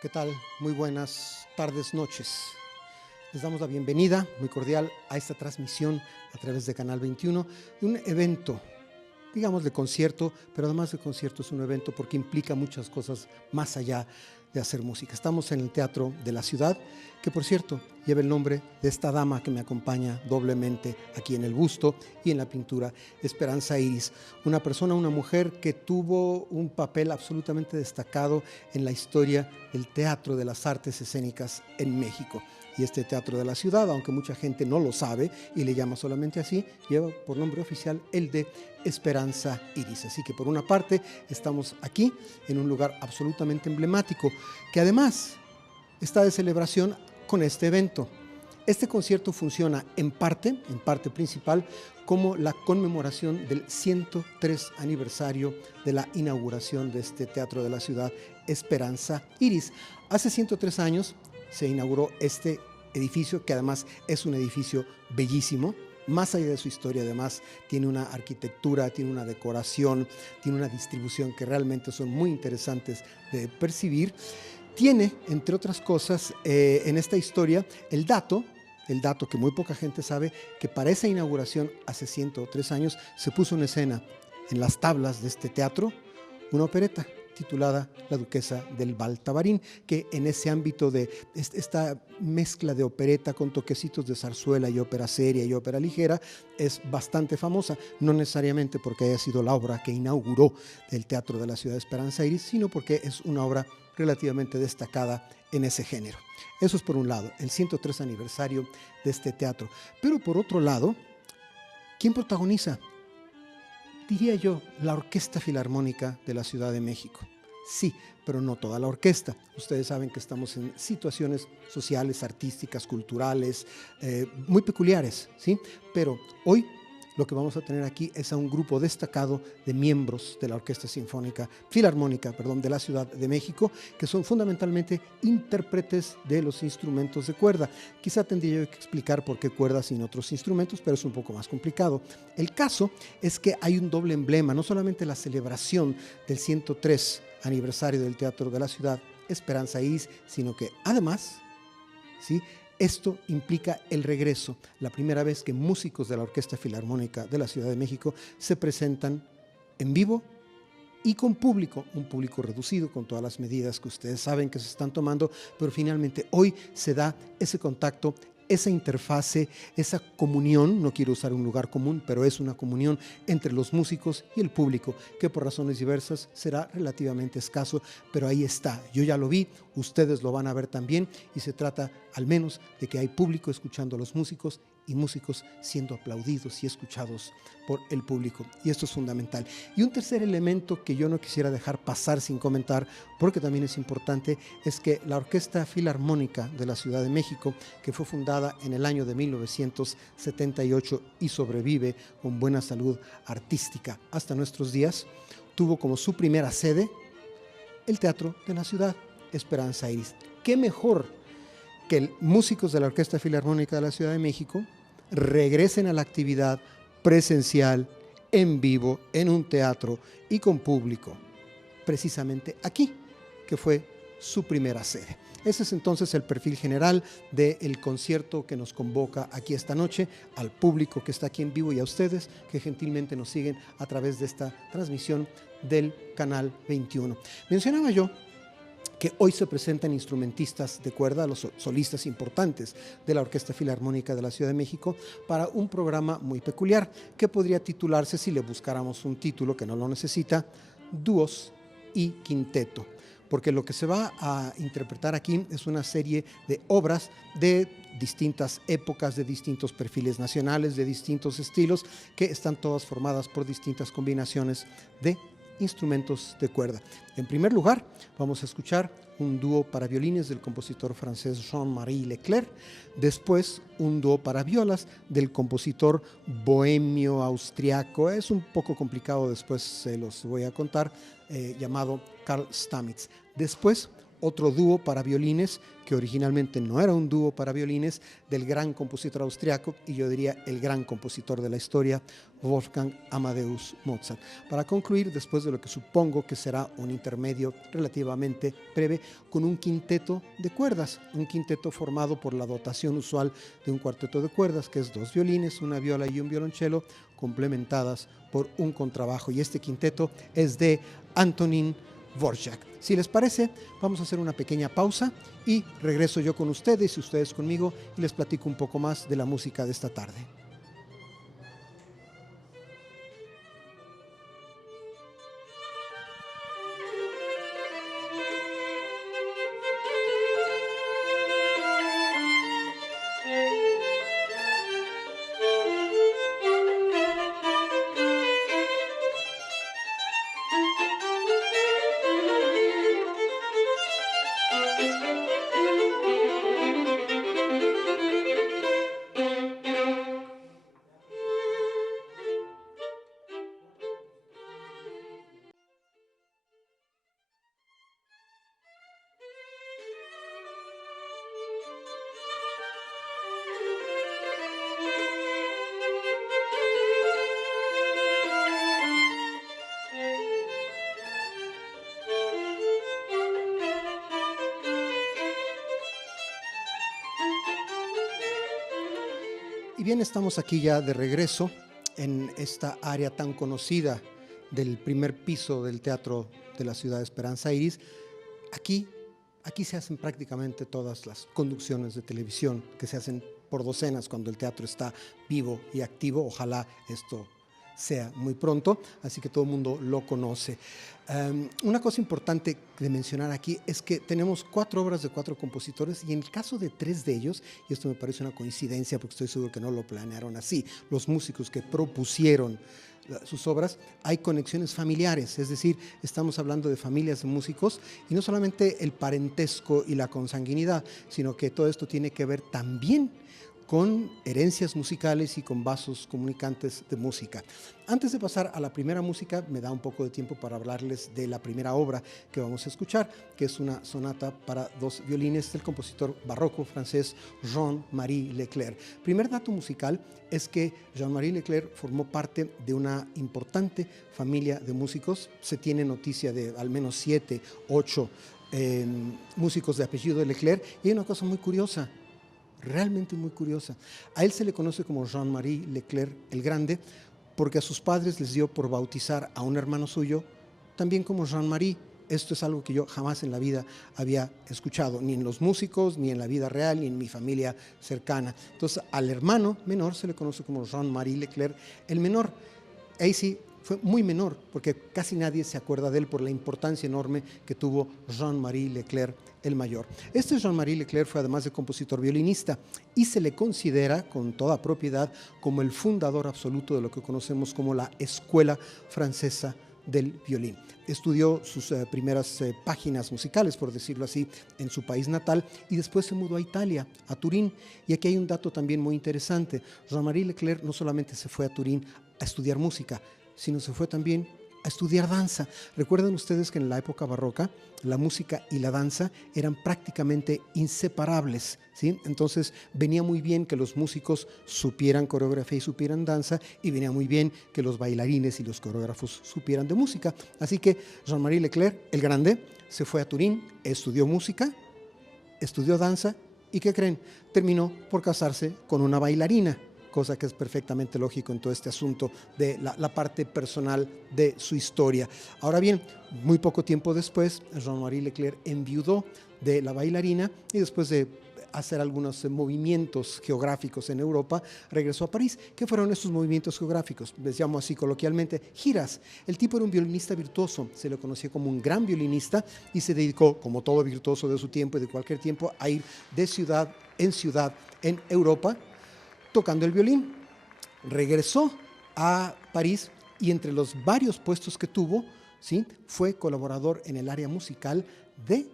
¿Qué tal? Muy buenas tardes, noches. Les damos la bienvenida muy cordial a esta transmisión a través de Canal 21 de un evento, digamos de concierto, pero además de concierto es un evento porque implica muchas cosas más allá de hacer música. Estamos en el Teatro de la Ciudad, que por cierto lleva el nombre de esta dama que me acompaña doblemente aquí en el busto y en la pintura, Esperanza Iris, una persona, una mujer que tuvo un papel absolutamente destacado en la historia del teatro de las artes escénicas en México. Y este Teatro de la Ciudad, aunque mucha gente no lo sabe y le llama solamente así, lleva por nombre oficial el de Esperanza Iris. Así que por una parte estamos aquí en un lugar absolutamente emblemático, que además está de celebración con este evento. Este concierto funciona en parte principal, como la conmemoración del 103 aniversario de la inauguración de este Teatro de la Ciudad, Esperanza Iris. Hace 103 años se inauguró este edificio, que además es un edificio bellísimo. Más allá de su historia, además, tiene una arquitectura, tiene una decoración, tiene una distribución que realmente son muy interesantes de percibir. Tiene, entre otras cosas, en esta historia, el dato que muy poca gente sabe, que para esa inauguración, hace 103 años, se puso en escena en las tablas de este teatro una opereta titulada La Duquesa del Valtabarín, que en ese ámbito de esta mezcla de opereta con toquecitos de zarzuela y ópera seria y ópera ligera es bastante famosa, no necesariamente porque haya sido la obra que inauguró el Teatro de la Ciudad de Esperanza Iris, sino porque es una obra relativamente destacada en ese género. Eso es por un lado, el 103 aniversario de este teatro. Pero por otro lado, ¿quién protagoniza? Diría yo, la Orquesta Filarmónica de la Ciudad de México. Sí, pero no toda la orquesta. Ustedes saben que estamos en situaciones sociales, artísticas, culturales, muy peculiares, ¿sí? Pero hoy lo que vamos a tener aquí es a un grupo destacado de miembros de la Orquesta Filarmónica de la Ciudad de México, que son fundamentalmente intérpretes de los instrumentos de cuerda. Quizá tendría yo que explicar por qué cuerdas sin otros instrumentos, pero es un poco más complicado. El caso es que hay un doble emblema, no solamente la celebración del 103 aniversario del Teatro de la Ciudad, Esperanza Iris, sino que además, ¿sí?, esto implica el regreso, la primera vez que músicos de la Orquesta Filarmónica de la Ciudad de México se presentan en vivo y con público, un público reducido con todas las medidas que ustedes saben que se están tomando, pero finalmente hoy se da ese contacto, esa interfase, esa comunión, no quiero usar un lugar común, pero es una comunión entre los músicos y el público, que por razones diversas será relativamente escaso, pero ahí está. Yo ya lo vi, ustedes lo van a ver también, y se trata al menos de que hay público escuchando a los músicos y músicos siendo aplaudidos y escuchados por el público, y esto es fundamental. Y un tercer elemento que yo no quisiera dejar pasar sin comentar, porque también es importante, es que la Orquesta Filarmónica de la Ciudad de México, que fue fundada en el año de 1978 y sobrevive con buena salud artística hasta nuestros días, tuvo como su primera sede el Teatro de la Ciudad, Esperanza Iris. ¿Qué mejor que músicos de la Orquesta Filarmónica de la Ciudad de México regresen a la actividad presencial, en vivo, en un teatro y con público, precisamente aquí, que fue su primera sede? Ese es entonces el perfil general del concierto que nos convoca aquí esta noche, al público que está aquí en vivo y a ustedes que gentilmente nos siguen a través de esta transmisión del Canal 21. Mencionaba yo que hoy se presentan instrumentistas de cuerda, los solistas importantes de la Orquesta Filarmónica de la Ciudad de México, para un programa muy peculiar que podría titularse, si le buscáramos un título que no lo necesita, Dúos y Quinteto, porque lo que se va a interpretar aquí es una serie de obras de distintas épocas, de distintos perfiles nacionales, de distintos estilos, que están todas formadas por distintas combinaciones de instrumentos de cuerda. En primer lugar, vamos a escuchar un dúo para violines del compositor francés Jean-Marie Leclerc, después un dúo para violas del compositor bohemio austriaco, es un poco complicado, después se los voy a contar, llamado Carl Stamitz. Después otro dúo para violines, que originalmente no era un dúo para violines, del gran compositor austriaco y yo diría el gran compositor de la historia, Wolfgang Amadeus Mozart. Para concluir, después de lo que supongo que será un intermedio relativamente breve, con un quinteto de cuerdas, un quinteto formado por la dotación usual de un cuarteto de cuerdas, que es 2 violines, una viola y un violonchelo, complementadas por un contrabajo. Y este quinteto es de Antonín Dvorak. Si les parece, vamos a hacer una pequeña pausa y regreso yo con ustedes y ustedes conmigo y les platico un poco más de la música de esta tarde. Y bien, estamos aquí ya de regreso en esta área tan conocida del primer piso del Teatro de la Ciudad de Esperanza Iris. Aquí se hacen prácticamente todas las conducciones de televisión que se hacen por docenas cuando el teatro está vivo y activo. Ojalá esto sea muy pronto, así que todo el mundo lo conoce. Una cosa importante de mencionar aquí es que tenemos 4 obras de 4 compositores y en el caso de 3 de ellos, y esto me parece una coincidencia porque estoy seguro que no lo planearon así, los músicos que propusieron sus obras, hay conexiones familiares, es decir, estamos hablando de familias de músicos y no solamente el parentesco y la consanguinidad, sino que todo esto tiene que ver también con herencias musicales y con vasos comunicantes de música. Antes de pasar a la primera música, me da un poco de tiempo para hablarles de la primera obra que vamos a escuchar, que es una sonata para 2 violines del compositor barroco francés Jean-Marie Leclerc. Primer dato musical es que Jean-Marie Leclerc formó parte de una importante familia de músicos. Se tiene noticia de al menos 7, 8 músicos de apellido de Leclerc. Y hay una cosa muy curiosa, realmente muy curiosa. A él se le conoce como Jean-Marie Leclerc el Grande porque a sus padres les dio por bautizar a un hermano suyo también como Jean-Marie. Esto es algo que yo jamás en la vida había escuchado, ni en los músicos, ni en la vida real, ni en mi familia cercana. Entonces, al hermano menor se le conoce como Jean-Marie Leclerc el Menor. Ahí sí fue muy menor, porque casi nadie se acuerda de él por la importancia enorme que tuvo Jean-Marie Leclerc el Mayor. Este Jean-Marie Leclerc fue además de compositor violinista y se le considera con toda propiedad como el fundador absoluto de lo que conocemos como la Escuela Francesa del Violín. Estudió sus primeras páginas musicales, por decirlo así, en su país natal y después se mudó a Italia, a Turín. Y aquí hay un dato también muy interesante. Jean-Marie Leclerc no solamente se fue a Turín a estudiar música, sino se fue también a estudiar danza. Recuerden ustedes que en la época barroca la música y la danza eran prácticamente inseparables, ¿sí? Entonces venía muy bien que los músicos supieran coreografía y supieran danza, y venía muy bien que los bailarines y los coreógrafos supieran de música. Así que Jean-Marie Leclerc el Grande se fue a Turín, estudió música, estudió danza y ¿qué creen? Terminó por casarse con una bailarina, cosa que es perfectamente lógico en todo este asunto de la parte personal de su historia. Ahora bien, muy poco tiempo después, Jean-Marie Leclerc enviudó de la bailarina y después de hacer algunos movimientos geográficos en Europa, regresó a París. ¿Qué fueron estos movimientos geográficos? Les llamo así coloquialmente giras. El tipo era un violinista virtuoso, se le conocía como un gran violinista y se dedicó, como todo virtuoso de su tiempo y de cualquier tiempo, a ir de ciudad en Europa, tocando el violín. Regresó a París y entre los varios puestos que tuvo, ¿sí?, fue colaborador en el área musical de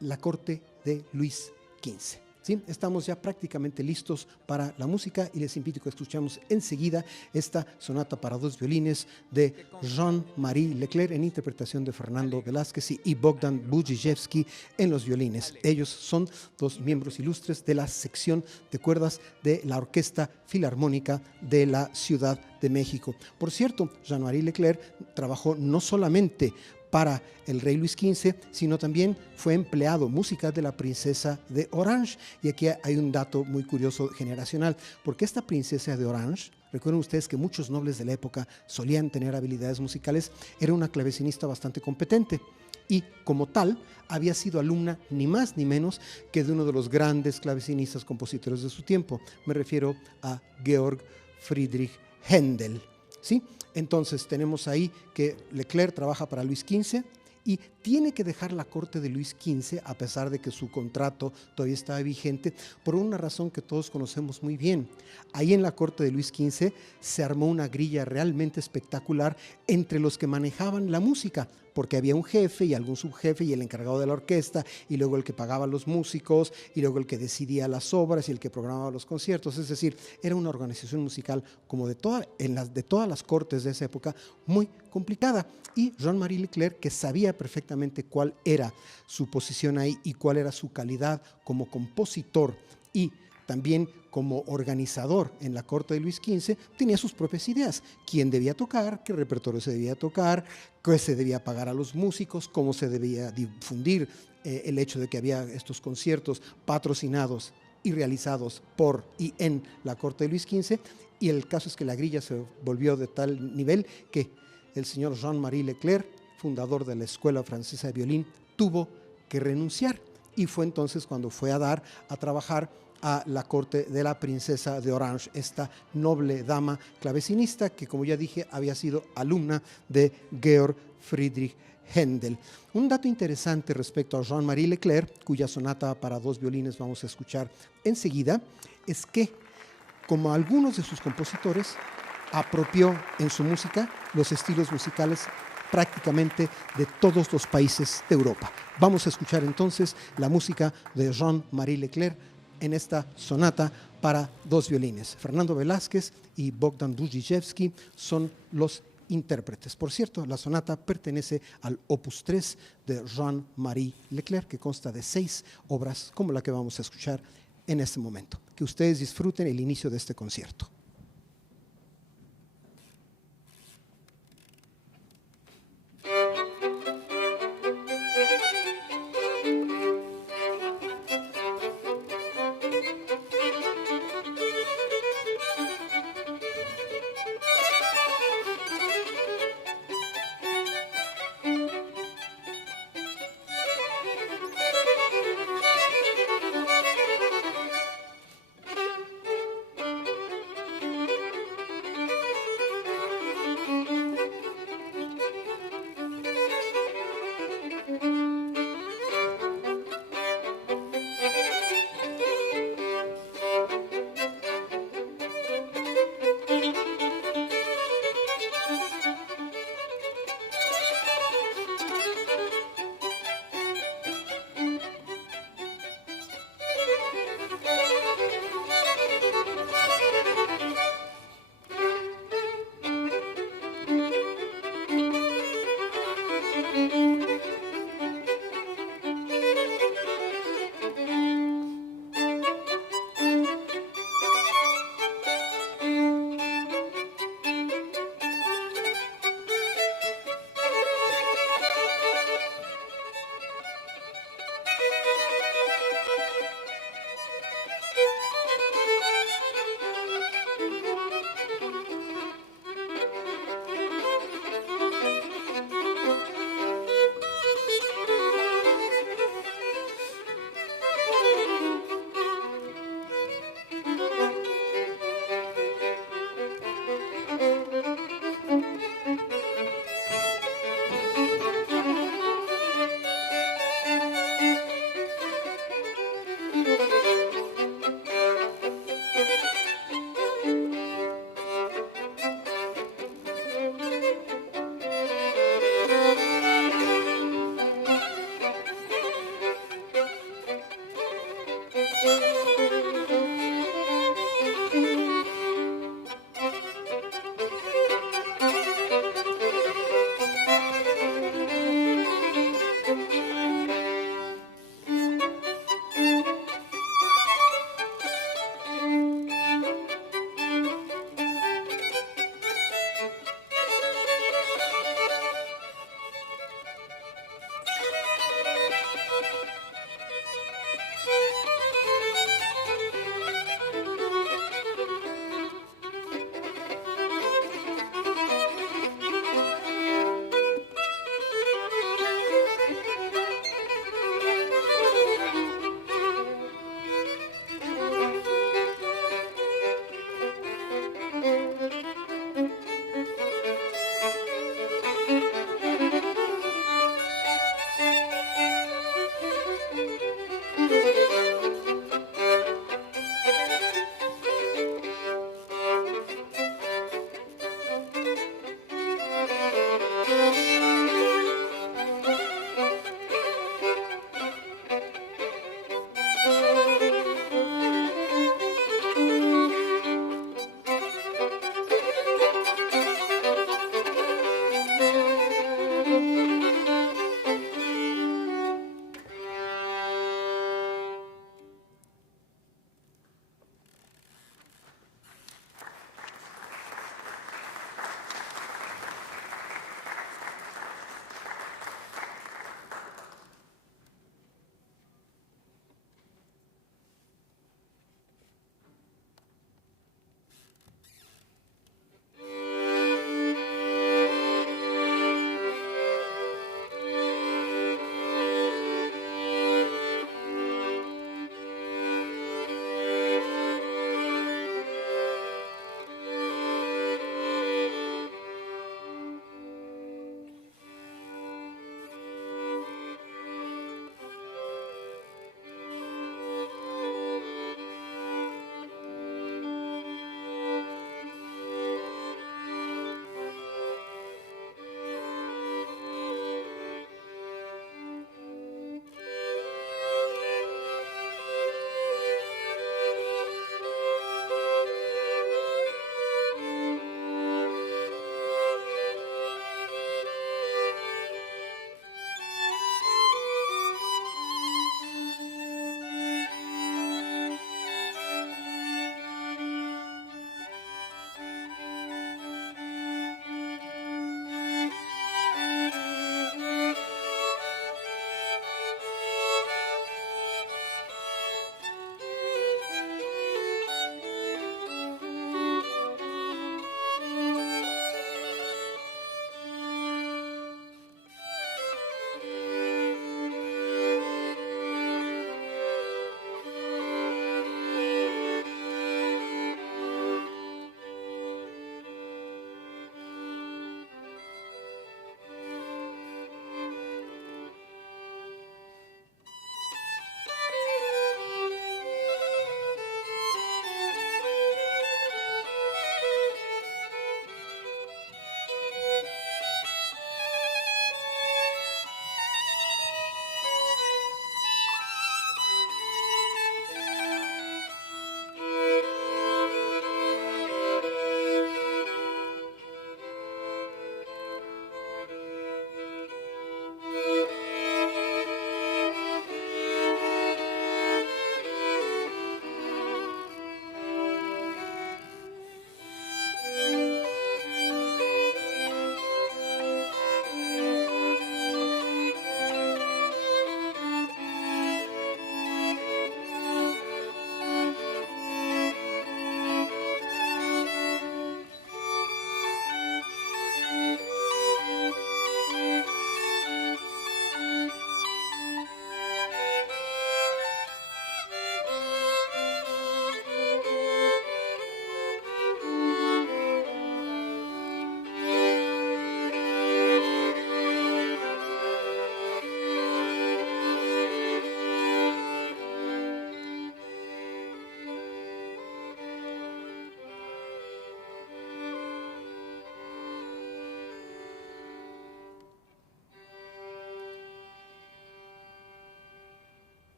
la corte de Luis XV. ¿Sí? Estamos ya prácticamente listos para la música y les invito a que escuchemos enseguida esta sonata para dos violines de Jean-Marie Leclerc en interpretación de Fernando Velázquez y Bogdan Bujijevski en los violines. Ellos son dos miembros ilustres de la sección de cuerdas de la Orquesta Filarmónica de la Ciudad de México. Por cierto, Jean-Marie Leclerc trabajó no solamente para el rey Luis XV, sino también fue empleado musical de la princesa de Orange. Y aquí hay un dato muy curioso generacional, porque esta princesa de Orange, recuerden ustedes que muchos nobles de la época solían tener habilidades musicales, era una clavecinista bastante competente y como tal había sido alumna ni más ni menos que de uno de los grandes clavecinistas compositores de su tiempo. Me refiero a Georg Friedrich Händel, ¿sí? Entonces tenemos ahí que Leclerc trabaja para Luis XV y tiene que dejar la corte de Luis XV a pesar de que su contrato todavía estaba vigente por una razón que todos conocemos muy bien. Ahí en la corte de Luis XV se armó una grilla realmente espectacular entre los que manejaban la música, porque había un jefe y algún subjefe y el encargado de la orquesta y luego el que pagaba a los músicos y luego el que decidía las obras y el que programaba los conciertos. Es decir, era una organización musical como de todas las cortes de esa época muy complicada. Y Jean-Marie Leclerc, que sabía perfectamente cuál era su posición ahí y cuál era su calidad como compositor y también como organizador en la corte de Luis XV, tenía sus propias ideas. ¿Quién debía tocar? ¿Qué repertorio se debía tocar? ¿Qué se debía pagar a los músicos? ¿Cómo se debía difundir el hecho de que había estos conciertos patrocinados y realizados por y en la corte de Luis XV? Y el caso es que la grilla se volvió de tal nivel que el señor Jean-Marie Leclerc, fundador de la Escuela Francesa de Violín, tuvo que renunciar. Y fue entonces cuando fue a trabajar a la corte de la princesa de Orange, esta noble dama clavecinista que, como ya dije, había sido alumna de Georg Friedrich Händel. Un dato interesante respecto a Jean-Marie Leclerc, cuya sonata para dos violines vamos a escuchar enseguida, es que, como algunos de sus compositores, apropió en su música los estilos musicales prácticamente de todos los países de Europa. Vamos a escuchar entonces la música de Jean-Marie Leclerc en esta sonata para dos violines. Fernando Velázquez y Bogdan Bujijevski son los intérpretes. Por cierto, la sonata pertenece al Opus 3 de Jean-Marie Leclerc, que consta de 6 obras como la que vamos a escuchar en este momento. Que ustedes disfruten el inicio de este concierto.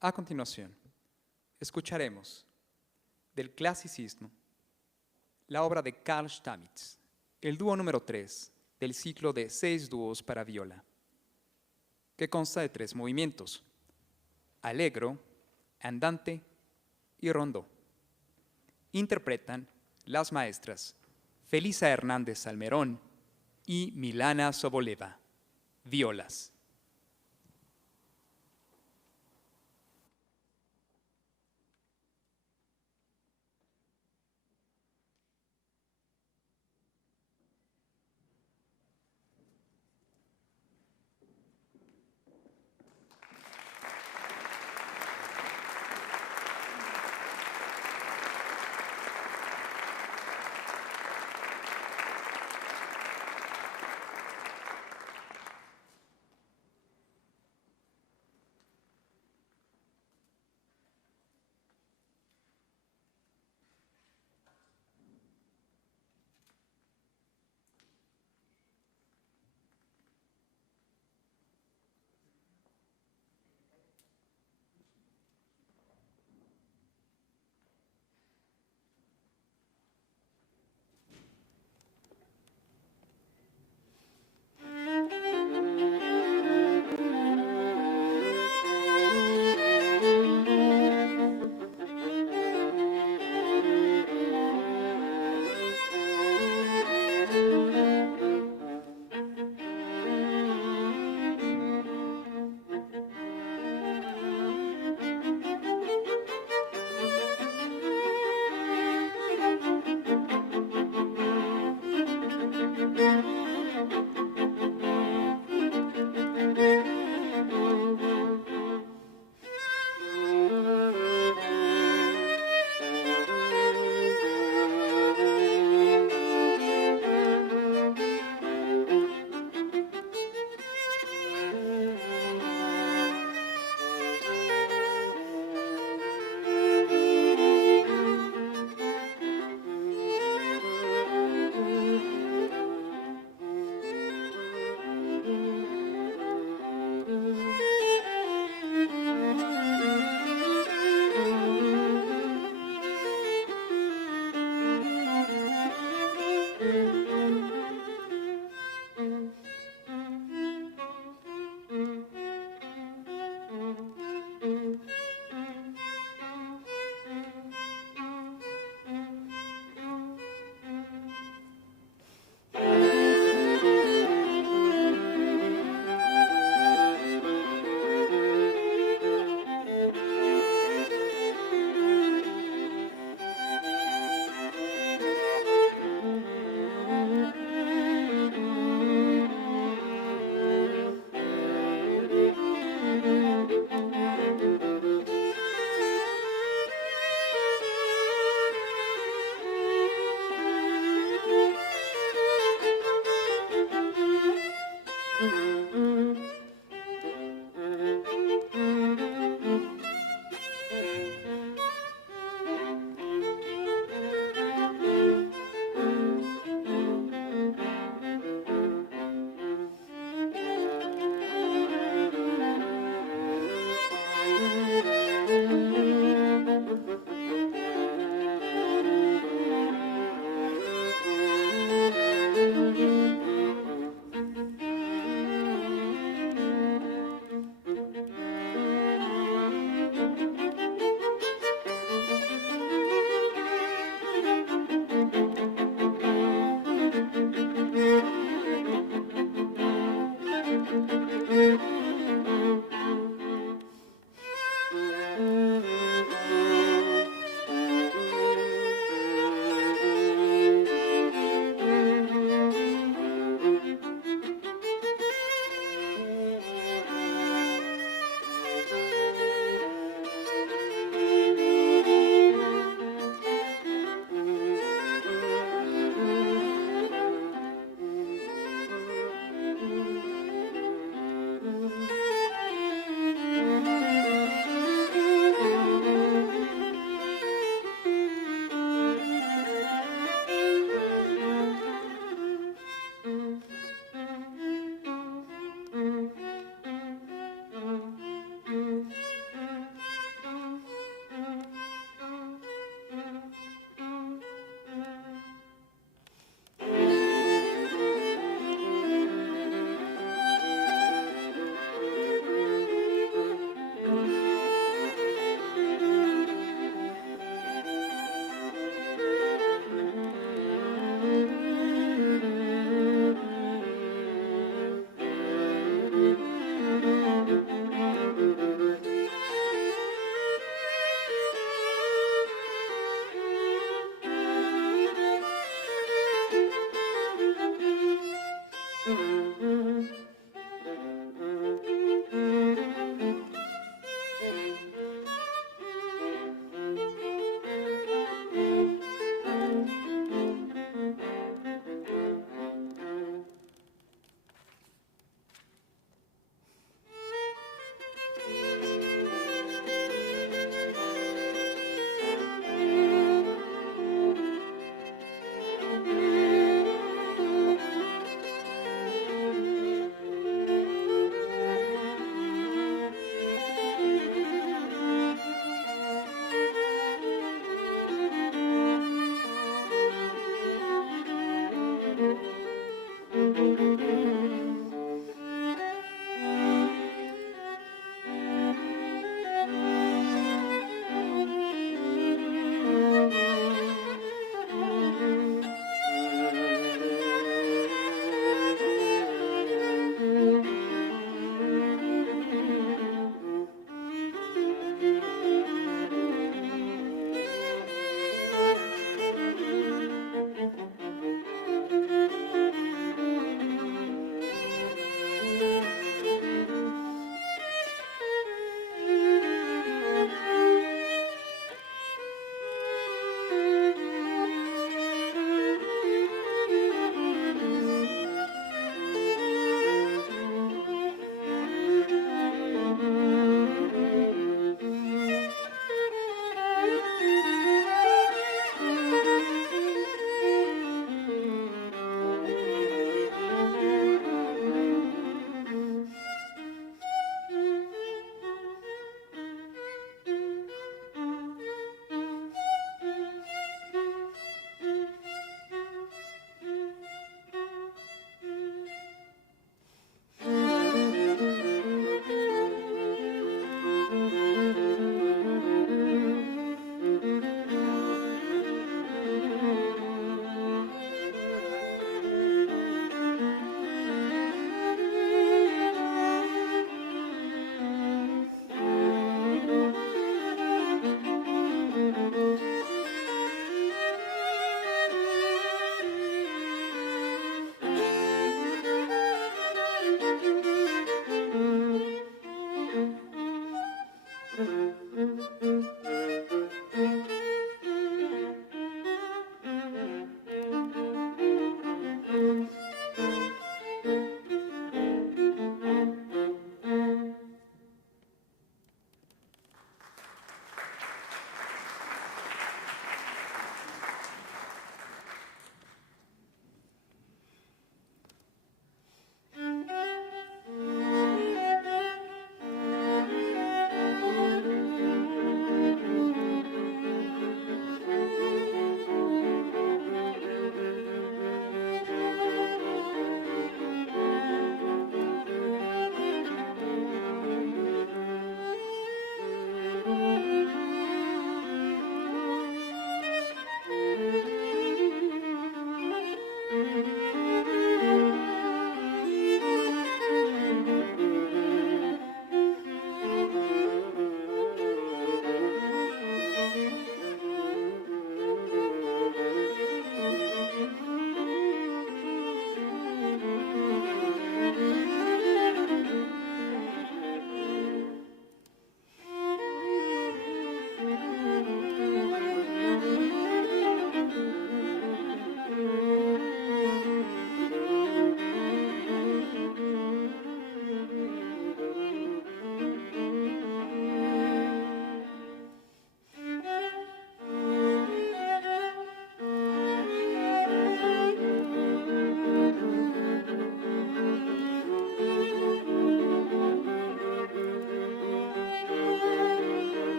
A continuación, escucharemos del clasicismo la obra de Carl Stamitz, el dúo número 3 del ciclo de 6 dúos para viola, que consta de 3 movimientos: allegro, andante y rondó. Interpretan las maestras Felisa Hernández Salmerón y Milana Soboleva, violas.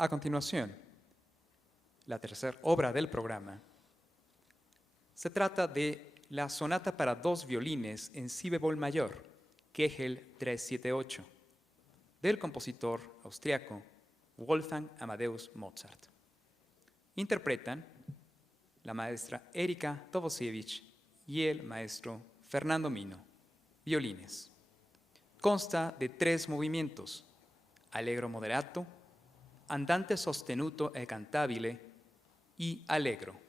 A continuación, la tercera obra del programa se trata de la sonata para dos violines en si bemol mayor, Kegel 378, del compositor austriaco Wolfgang Amadeus Mozart. Interpretan la maestra Erika Tovosiewicz y el maestro Fernando Mino, violines. Consta de 3 movimientos: allegro moderato, andante sostenuto e cantabile y allegro.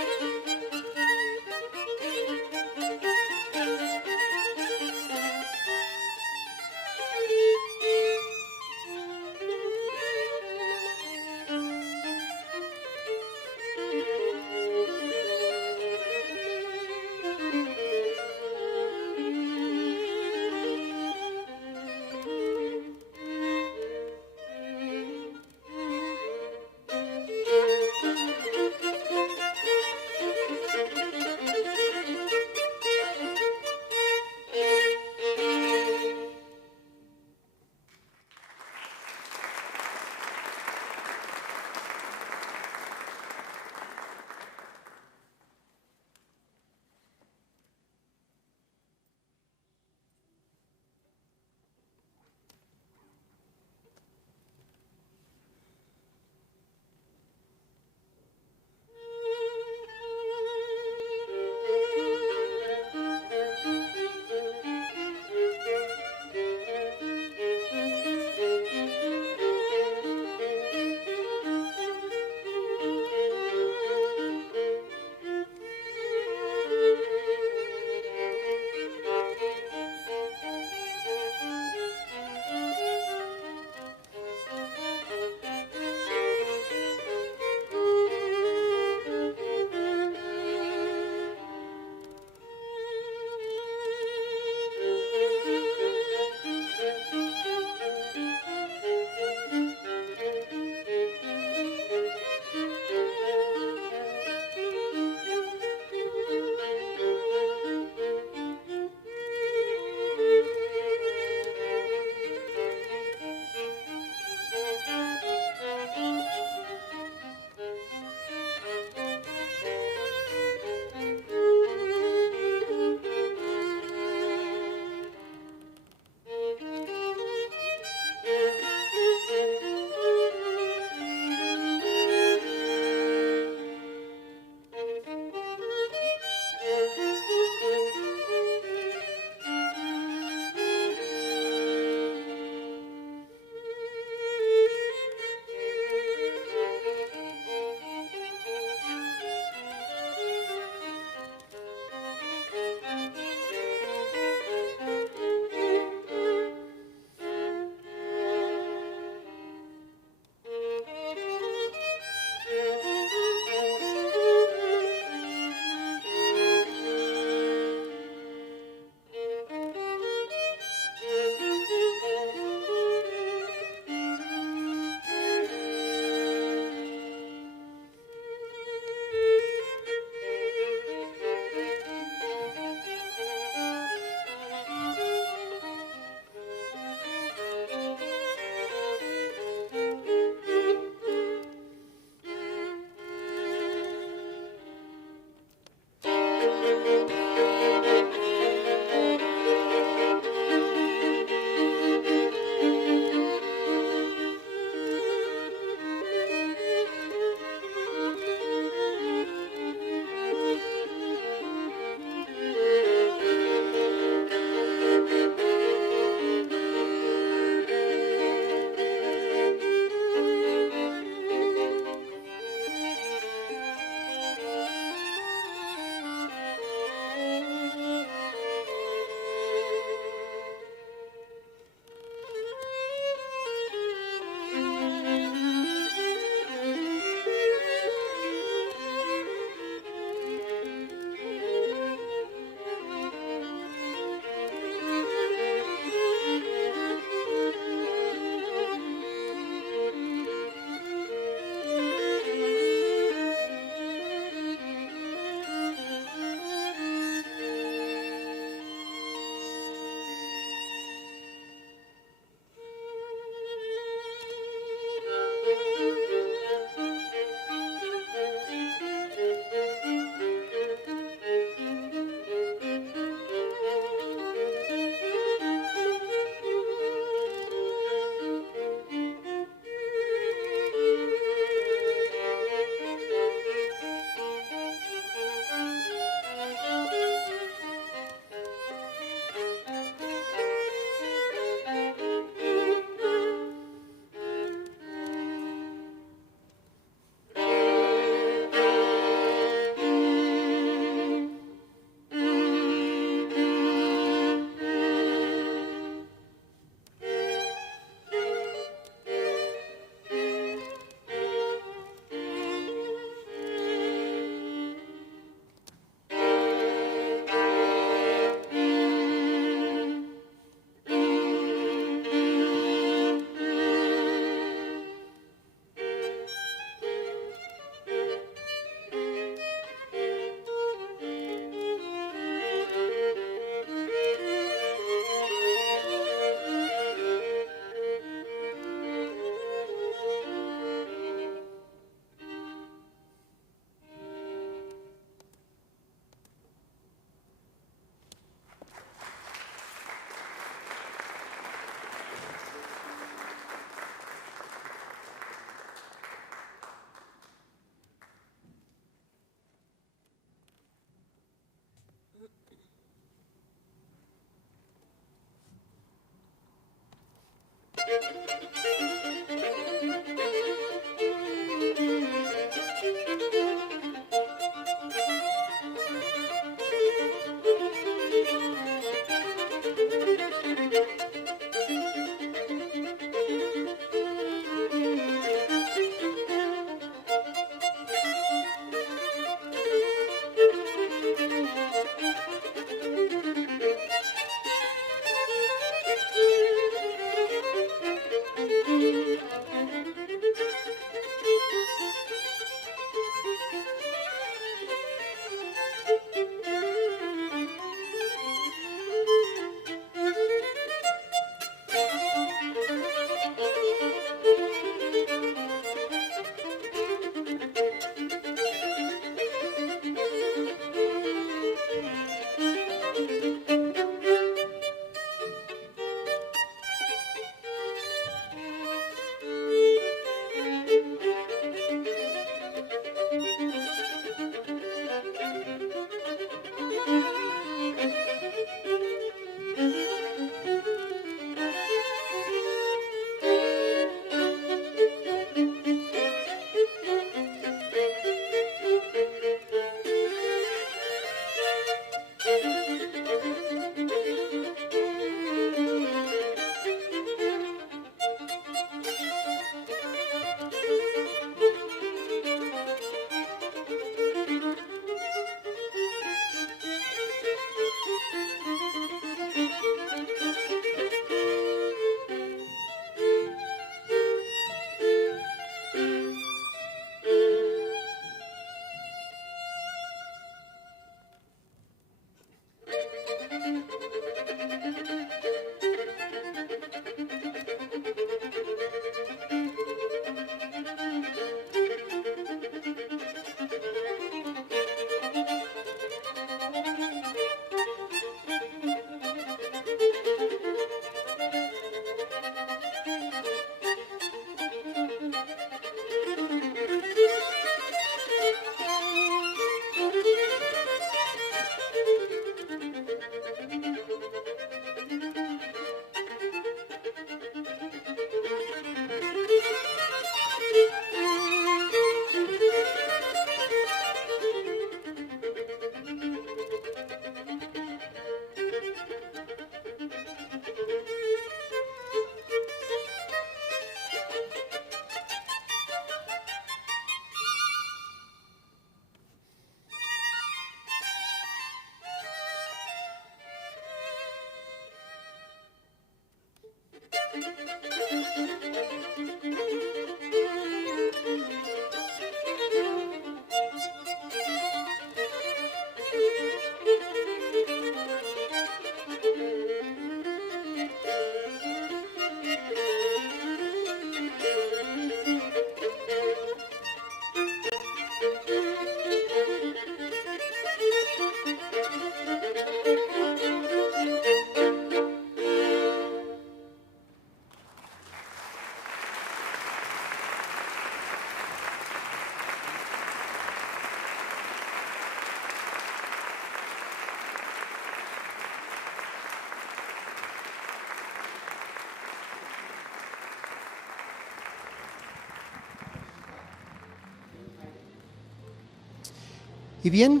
Y bien,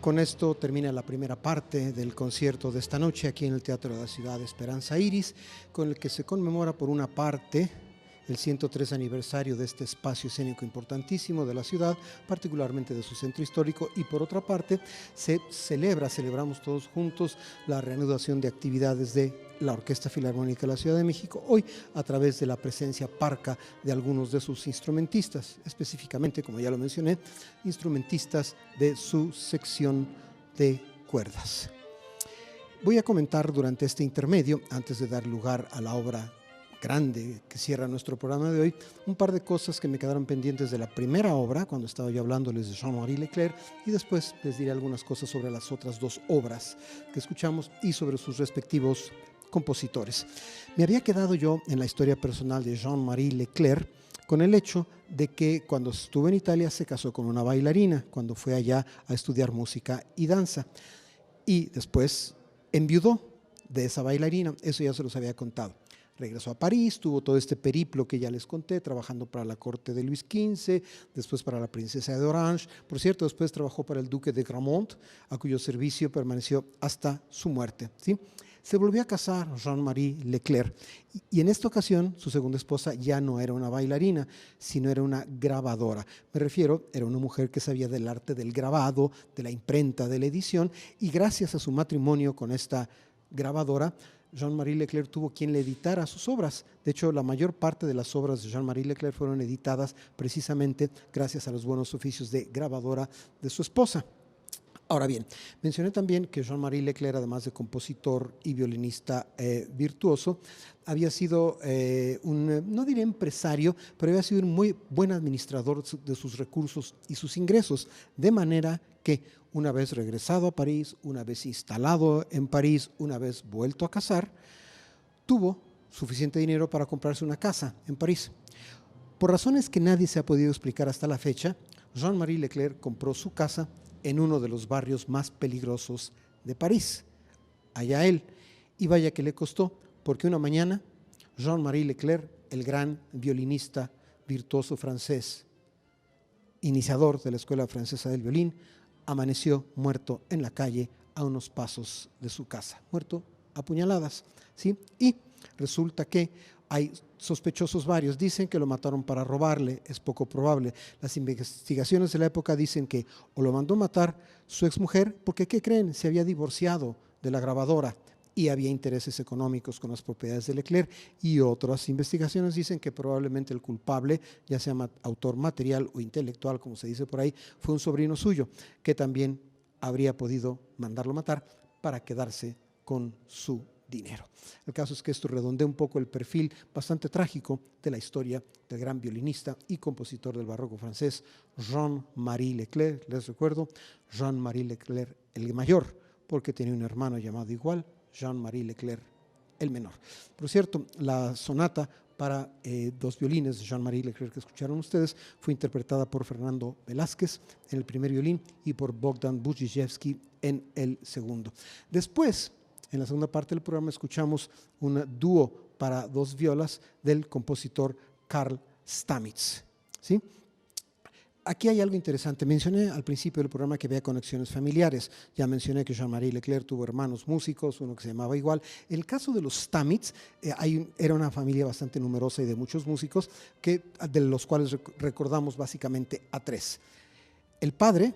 con esto termina la primera parte del concierto de esta noche aquí en el Teatro de la Ciudad de Esperanza Iris, con el que se conmemora por una parte el 103 aniversario de este espacio escénico importantísimo de la ciudad, particularmente de su centro histórico, y por otra parte celebramos todos juntos la reanudación de actividades de la Orquesta Filarmónica de la Ciudad de México, hoy a través de la presencia parca de algunos de sus instrumentistas, específicamente, como ya lo mencioné, instrumentistas de su sección de cuerdas. Voy a comentar durante este intermedio, antes de dar lugar a la obra grande que cierra nuestro programa de hoy, un par de cosas que me quedaron pendientes de la primera obra, cuando estaba yo hablándoles de Jean-Marie Leclerc, y después les diré algunas cosas sobre las otras dos obras que escuchamos y sobre sus respectivos compositores. Me había quedado yo en la historia personal de Jean-Marie Leclerc con el hecho de que cuando estuvo en Italia se casó con una bailarina, cuando fue allá a estudiar música y danza, y después enviudó de esa bailarina, eso ya se los había contado. Regresó a París, tuvo todo este periplo que ya les conté, trabajando para la corte de Luis XV, después para la princesa de Orange. Por cierto, después trabajó para el duque de Gramont, a cuyo servicio permaneció hasta su muerte, ¿sí? Se volvió a casar Jean-Marie Leclerc y en esta ocasión su segunda esposa ya no era una bailarina, sino era una grabadora. Me refiero, era una mujer que sabía del arte del grabado, de la imprenta, de la edición, y gracias a su matrimonio con esta grabadora, Jean-Marie Leclerc tuvo quien le editara sus obras. De hecho, la mayor parte de las obras de Jean-Marie Leclerc fueron editadas precisamente gracias a los buenos oficios de grabadora de su esposa. Ahora bien, mencioné también que Jean-Marie Leclerc, además de compositor y violinista virtuoso, había sido no diré empresario, pero había sido un muy buen administrador de sus recursos y sus ingresos, de manera que una vez regresado a París, una vez instalado en París, una vez vuelto a casar, tuvo suficiente dinero para comprarse una casa en París. Por razones que nadie se ha podido explicar hasta la fecha, Jean-Marie Leclerc compró su casa en uno de los barrios más peligrosos de París. Allá él, y vaya que le costó, porque una mañana Jean-Marie Leclerc, el gran violinista virtuoso francés, iniciador de la Escuela Francesa del Violín, amaneció muerto en la calle a unos pasos de su casa, muerto a puñaladas, ¿sí? Y resulta que hay sospechosos varios, dicen que lo mataron para robarle, es poco probable. Las investigaciones de la época dicen que o lo mandó matar su exmujer, porque ¿qué creen? Se había divorciado de la grabadora y había intereses económicos con las propiedades de Leclerc, y otras investigaciones dicen que probablemente el culpable, ya sea autor material o intelectual, como se dice por ahí, fue un sobrino suyo, que también habría podido mandarlo matar para quedarse con su dinero. El caso es que esto redondea un poco el perfil bastante trágico de la historia del gran violinista y compositor del barroco francés Jean-Marie Leclerc. Les recuerdo, Jean-Marie Leclerc el mayor, porque tenía un hermano llamado igual, Jean-Marie Leclerc el menor. Por cierto, la sonata para dos violines de Jean-Marie Leclerc que escucharon ustedes fue interpretada por Fernando Velázquez en el primer violín y por Bogdan Bujijevski en el segundo. Después, en la segunda parte del programa, escuchamos un dúo para dos violas del compositor Carl Stamitz, ¿sí? Aquí hay algo interesante. Mencioné al principio del programa que había conexiones familiares. Ya mencioné que Jean-Marie Leclerc tuvo hermanos músicos, uno que se llamaba igual. En el caso de los Stamitz, era una familia bastante numerosa y de muchos músicos, de los cuales recordamos básicamente a tres. El padre,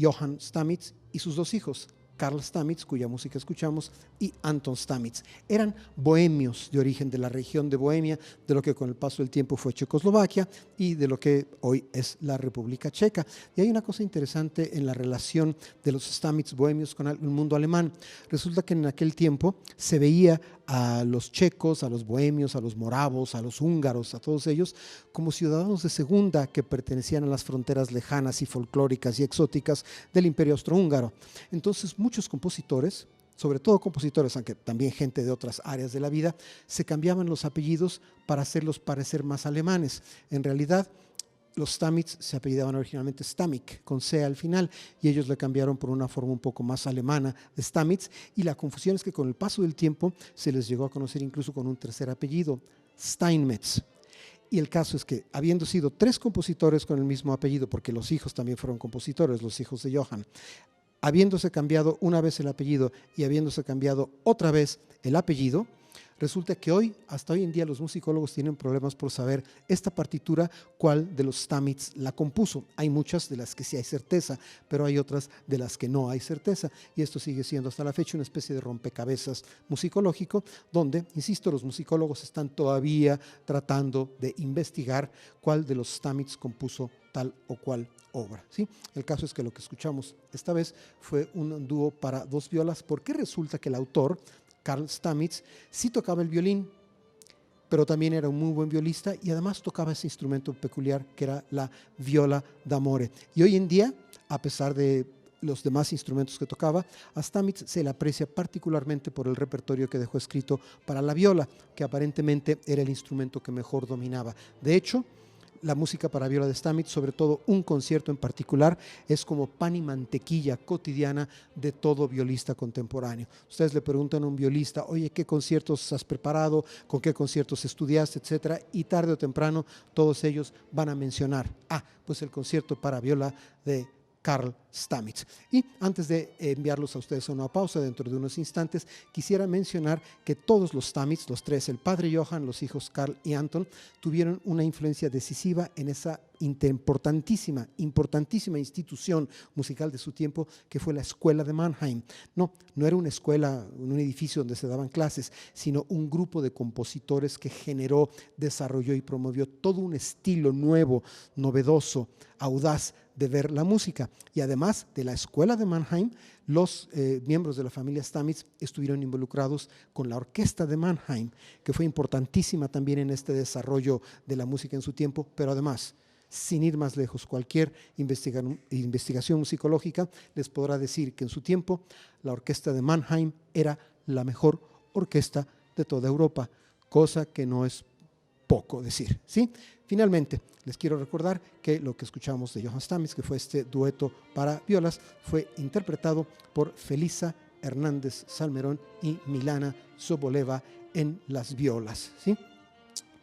Johann Stamitz, y sus dos hijos, Carl Stamitz, cuya música escuchamos, y Anton Stamitz. Eran bohemios de origen de la región de Bohemia, de lo que con el paso del tiempo fue Checoslovaquia y de lo que hoy es la República Checa. Y hay una cosa interesante en la relación de los Stamitz bohemios con el mundo alemán. Resulta que en aquel tiempo se veía a los checos, a los bohemios, a los moravos, a los húngaros, a todos ellos, como ciudadanos de segunda que pertenecían a las fronteras lejanas y folclóricas y exóticas del Imperio Austrohúngaro. Entonces, muchos compositores, sobre todo compositores, aunque también gente de otras áreas de la vida, se cambiaban los apellidos para hacerlos parecer más alemanes. En realidad, los Stamitz se apellidaban originalmente Stamik, con C al final, y ellos le cambiaron por una forma un poco más alemana de Stamitz, y la confusión es que con el paso del tiempo se les llegó a conocer incluso con un tercer apellido, Steinmetz. Y el caso es que, habiendo sido 3 compositores con el mismo apellido, porque los hijos también fueron compositores, los hijos de Johann, habiéndose cambiado una vez el apellido y habiéndose cambiado otra vez el apellido, resulta que hasta hoy en día, los musicólogos tienen problemas por saber esta partitura, cuál de los Stamitz la compuso. Hay muchas de las que sí hay certeza, pero hay otras de las que no hay certeza. Y esto sigue siendo hasta la fecha una especie de rompecabezas musicológico, donde, insisto, los musicólogos están todavía tratando de investigar cuál de los Stamitz compuso tal o cual obra, ¿sí? El caso es que lo que escuchamos esta vez fue un dúo para 2 violas, porque resulta que el autor, Carl Stamitz, sí tocaba el violín, pero también era un muy buen violista y además tocaba ese instrumento peculiar que era la viola d'amore. Y hoy en día, a pesar de los demás instrumentos que tocaba, a Stamitz se le aprecia particularmente por el repertorio que dejó escrito para la viola, que aparentemente era el instrumento que mejor dominaba. De hecho, la música para viola de Stamitz, sobre todo un concierto en particular, es como pan y mantequilla cotidiana de todo violista contemporáneo. Ustedes le preguntan a un violista, oye, ¿qué conciertos has preparado? ¿Con qué conciertos estudiaste? Etcétera. Y tarde o temprano todos ellos van a mencionar, pues el concierto para viola de Carl Stamitz. Y antes de enviarlos a ustedes a una pausa dentro de unos instantes, quisiera mencionar que todos los Stamitz, los 3, el padre Johann, los hijos Carl y Anton, tuvieron una influencia decisiva en esa importantísima institución musical de su tiempo, que fue la Escuela de Mannheim. No era una escuela, un edificio donde se daban clases, sino un grupo de compositores que generó, desarrolló y promovió todo un estilo nuevo, novedoso, audaz de ver la música. Y además de la Escuela de Mannheim, los miembros de la familia Stamitz estuvieron involucrados con la Orquesta de Mannheim, que fue importantísima también en este desarrollo de la música en su tiempo, pero además, sin ir más lejos, cualquier investigación musicológica les podrá decir que en su tiempo la Orquesta de Mannheim era la mejor orquesta de toda Europa, cosa que no es poco decir, ¿sí? Finalmente, les quiero recordar que lo que escuchamos de Johann Stamitz, que fue este dueto para violas, fue interpretado por Felisa Hernández Salmerón y Milana Soboleva en las violas, ¿sí?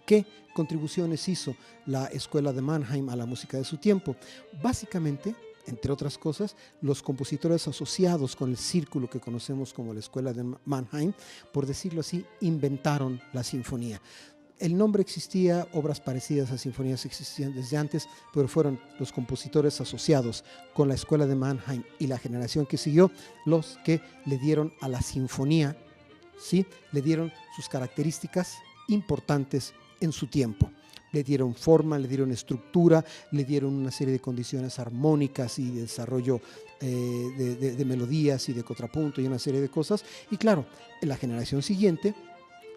¿Qué contribuciones hizo la Escuela de Mannheim a la música de su tiempo? Básicamente, entre otras cosas, los compositores asociados con el círculo que conocemos como la Escuela de Mannheim, por decirlo así, inventaron la sinfonía. El nombre existía, obras parecidas a sinfonías existían desde antes, pero fueron los compositores asociados con la Escuela de Mannheim y la generación que siguió los que le dieron a la sinfonía, ¿sí? Le dieron sus características importantes en su tiempo. Le dieron forma, le dieron estructura, le dieron una serie de condiciones armónicas y de desarrollo de melodías y de contrapunto y una serie de cosas. Y claro, en la generación siguiente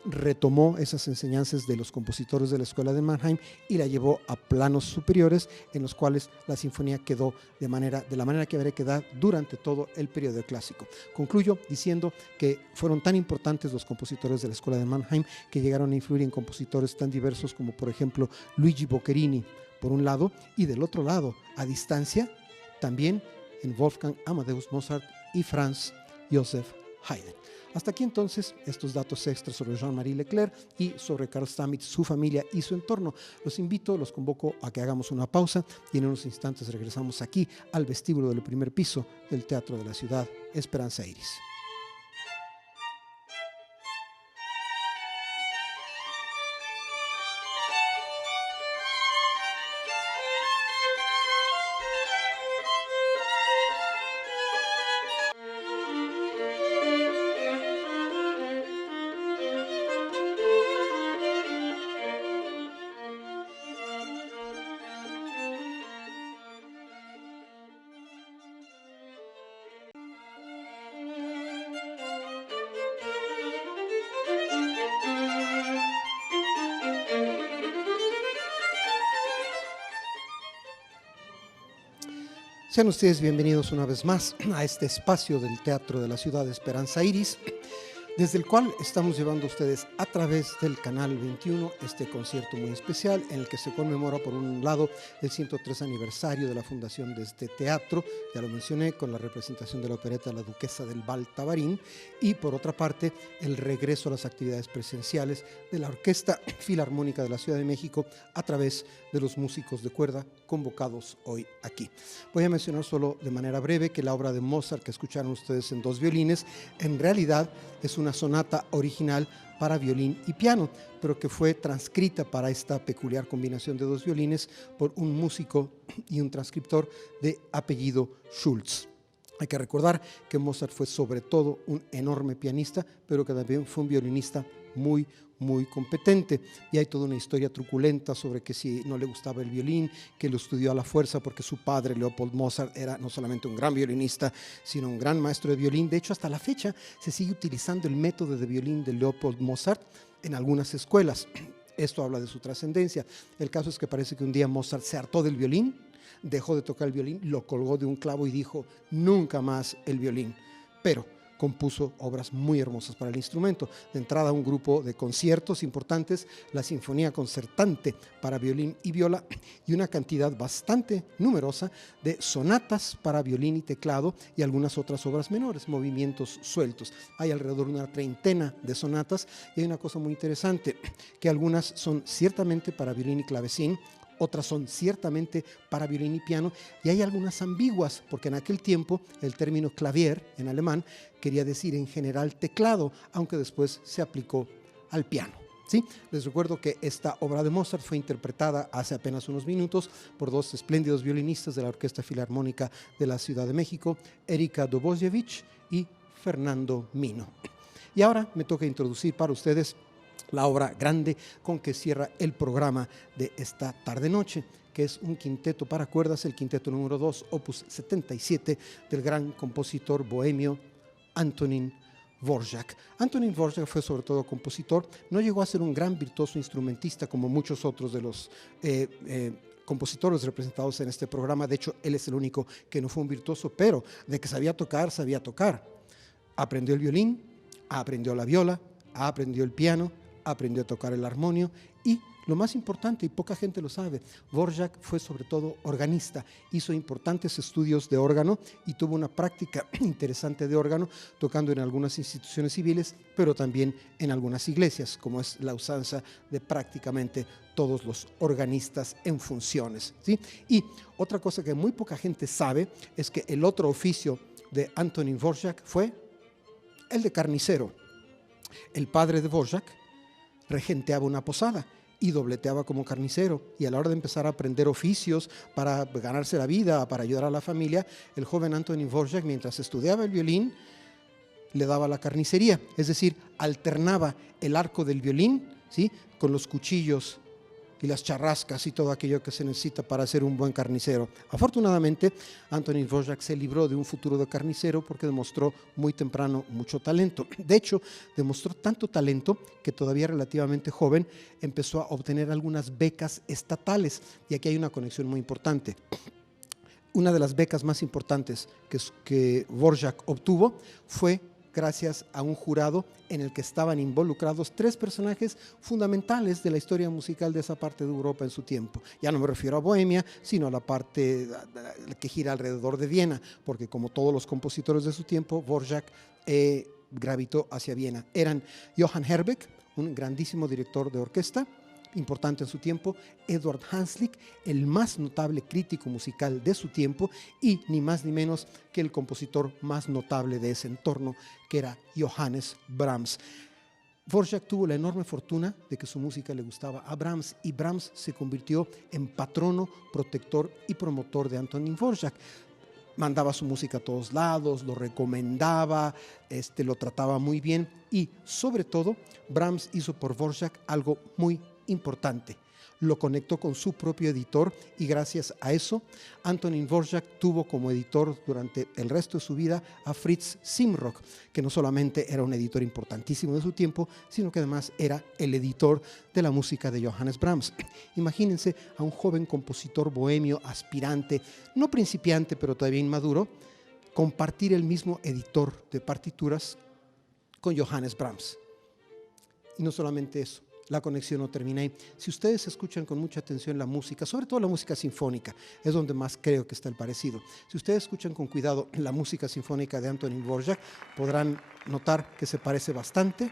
retomó esas enseñanzas de los compositores de la Escuela de Mannheim y la llevó a planos superiores, en los cuales la sinfonía quedó de la manera que debería quedar durante todo el periodo clásico. Concluyo diciendo que fueron tan importantes los compositores de la Escuela de Mannheim que llegaron a influir en compositores tan diversos como, por ejemplo, Luigi Boccherini, por un lado, y del otro lado, a distancia, también en Wolfgang Amadeus Mozart y Franz Joseph Haydn. Hasta aquí entonces estos datos extras sobre Jean-Marie Leclerc y sobre Carl Stamitz, su familia y su entorno. Los convoco a que hagamos una pausa y en unos instantes regresamos aquí al vestíbulo del primer piso del Teatro de la Ciudad Esperanza Iris. Sean ustedes bienvenidos una vez más a este espacio del Teatro de la Ciudad Esperanza Iris, desde el cual estamos llevando a ustedes a través del Canal 21 este concierto muy especial en el que se conmemora por un lado el 103 aniversario de la fundación de este teatro, ya lo mencioné, con la representación de la opereta La Duquesa del Val Tabarín, y por otra parte el regreso a las actividades presenciales de la Orquesta Filarmónica de la Ciudad de México a través de los músicos de cuerda convocados hoy aquí. Voy a mencionar solo de manera breve que la obra de Mozart que escucharon ustedes en dos violines en realidad es una sonata original para violín y piano, pero que fue transcrita para esta peculiar combinación de dos violines por un músico y un transcriptor de apellido Schulz. Hay que recordar que Mozart fue sobre todo un enorme pianista, pero que también fue un violinista muy competente, y hay toda una historia truculenta sobre que si no le gustaba el violín, que lo estudió a la fuerza porque su padre, Leopold Mozart, era no solamente un gran violinista, sino un gran maestro de violín. De hecho, hasta la fecha se sigue utilizando el método de violín de Leopold Mozart en algunas escuelas. Esto habla de su trascendencia. El caso es que parece que un día Mozart se hartó del violín, dejó de tocar el violín, lo colgó de un clavo y dijo, nunca más el violín. Pero compuso obras muy hermosas para el instrumento. De entrada, un grupo de conciertos importantes, la Sinfonía Concertante para violín y viola, y una cantidad bastante numerosa de sonatas para violín y teclado y algunas otras obras menores, movimientos sueltos. Hay alrededor de una treintena de sonatas, y hay una cosa muy interesante, que algunas son ciertamente para violín y clavecín, otras son ciertamente para violín y piano, y hay algunas ambiguas, porque en aquel tiempo el término clavier en alemán quería decir en general teclado, aunque después se aplicó al piano. ¿Sí? Les recuerdo que esta obra de Mozart fue interpretada hace apenas unos minutos por dos espléndidos violinistas de la Orquesta Filarmónica de la Ciudad de México, Erika Dobozhevich y Fernando Mino. Y ahora me toca introducir para ustedes la obra grande con que cierra el programa de esta tarde-noche, que es un quinteto para cuerdas, el quinteto número 2, opus 77, del gran compositor bohemio Antonín Dvořák. Antonín Dvořák fue sobre todo compositor, no llegó a ser un gran virtuoso instrumentista como muchos otros de los compositores representados en este programa. De hecho, él es el único que no fue un virtuoso, pero de que sabía tocar, sabía tocar. Aprendió el violín, aprendió la viola, aprendió el piano, aprendió a tocar el armonio, y lo más importante, y poca gente lo sabe, Dvořák fue sobre todo organista, hizo importantes estudios de órgano y tuvo una práctica interesante de órgano, tocando en algunas instituciones civiles, pero también en algunas iglesias, como es la usanza de prácticamente todos los organistas en funciones, ¿sí? Y otra cosa que muy poca gente sabe es que el otro oficio de Antonín Dvořák fue el de carnicero. El padre de Dvořák regenteaba una posada y dobleteaba como carnicero, y a la hora de empezar a aprender oficios para ganarse la vida, para ayudar a la familia, el joven Antonín Dvořák, mientras estudiaba el violín, le daba la carnicería, es decir, alternaba el arco del violín, ¿sí?, con los cuchillos y las charrascas y todo aquello que se necesita para ser un buen carnicero. Afortunadamente, Antonín Dvořák se libró de un futuro de carnicero porque demostró muy temprano mucho talento. De hecho, demostró tanto talento que todavía relativamente joven empezó a obtener algunas becas estatales, y aquí hay una conexión muy importante. Una de las becas más importantes que Dvořák obtuvo fue gracias a un jurado en el que estaban involucrados tres personajes fundamentales de la historia musical de esa parte de Europa en su tiempo. Ya no me refiero a Bohemia, sino a la parte que gira alrededor de Viena, porque como todos los compositores de su tiempo, Dvořák gravitó hacia Viena. Eran Johann Herbeck, un grandísimo director de orquesta, importante en su tiempo, Eduard Hanslick, el más notable crítico musical de su tiempo, y ni más ni menos que el compositor más notable de ese entorno, que era Johannes Brahms. Dvořák tuvo la enorme fortuna de que su música le gustaba a Brahms, y Brahms se convirtió en patrono, protector y promotor de Antonín Dvořák. Mandaba su música a todos lados, lo recomendaba, lo trataba muy bien, y sobre todo Brahms hizo por Dvořák algo muy importante. Lo conectó con su propio editor, y gracias a eso Antonín Dvořák tuvo como editor durante el resto de su vida a Fritz Simrock, que no solamente era un editor importantísimo de su tiempo, sino que además era el editor de la música de Johannes Brahms. Imagínense a un joven compositor bohemio, aspirante, no principiante pero todavía inmaduro, compartir el mismo editor de partituras con Johannes Brahms. Y no solamente eso, la conexión no termina ahí. Si ustedes escuchan con mucha atención la música, sobre todo la música sinfónica, es donde más creo que está el parecido. Si ustedes escuchan con cuidado la música sinfónica de Antonín Dvorak, podrán notar que se parece bastante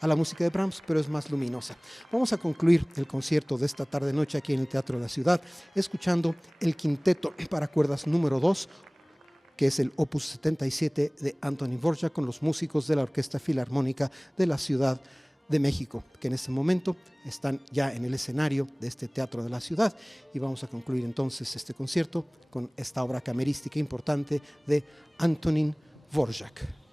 a la música de Brahms, pero es más luminosa. Vamos a concluir el concierto de esta tarde-noche aquí en el Teatro de la Ciudad, escuchando el quinteto para cuerdas número 2, que es el Opus 77 de Antonín Dvorak, con los músicos de la Orquesta Filarmónica de la Ciudad de México, que en este momento están ya en el escenario de este Teatro de la Ciudad. Y vamos a concluir entonces este concierto con esta obra camerística importante de Antonín Dvorak.